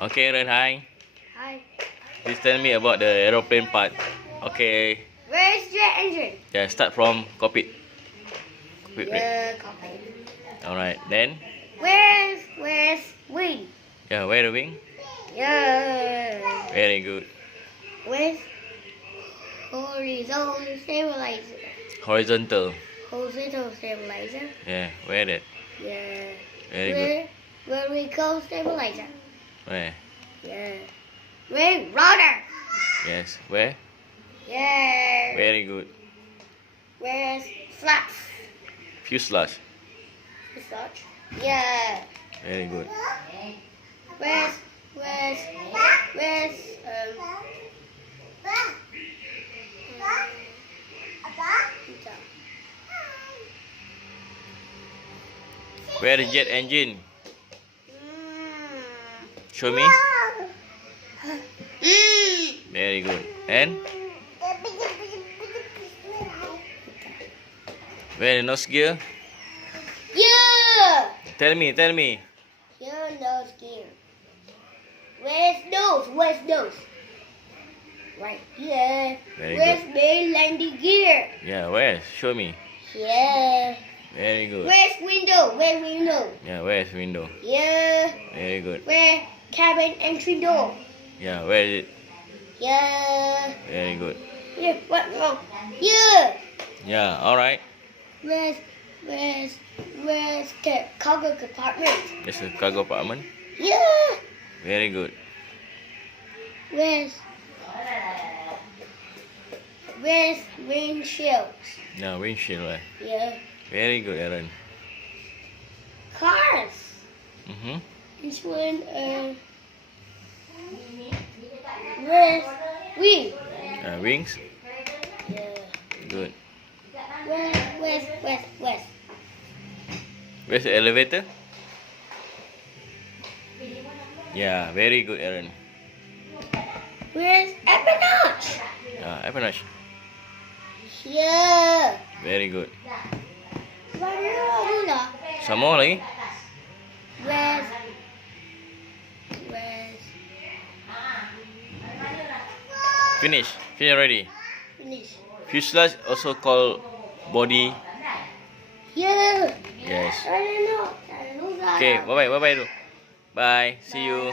Okay, Ren, hi. Hi. Please tell me about the aeroplane part. Okay. Where's jet engine? Yeah, start from cockpit. Cockpit. Yeah, copy. Alright, then. Where's wing? Yeah, where the wing? Yeah. Very good. Where's horizontal stabilizer? Horizontal. Horizontal stabilizer? Yeah, where that? Yeah. Very good. Where we go stabilizer? Where? Yeah. Where rudder? Yes, where? Yeah. Very good. Where's flaps? Fuselage. Fuselage? Yeah. Very good. Where's Where the jet engine? Show me. Very good. And where the nose gear? Yeah. Tell me. Your nose gear. Where's nose? Right here. Very Where's good. main landing gear? Yeah, where? Show me. Yeah. Very good. Where's window? Where window? Yeah, where's window? Yeah. Very good. Where cabin entry door? Yeah, where is it? Yeah. Very good. Yeah. What wrong? Yeah. Yeah, alright. Where's the cargo compartment? There's a cargo compartment. Yeah. Very good. Where's windshields? Yeah, windshield. Right? Yeah. Very good, Aaron. Cars. This one. Where's wing? Wings. Yeah. Good. Where's Where's the elevator? Yeah, very good, Aaron. Where's empennage? Empennage. Yeah. Very good. Where's Some more lagi. Where's Finish already. finish? Fuselage also called body. Yeah. Yes. I don't know. Okay, bye bye. Bye. See you.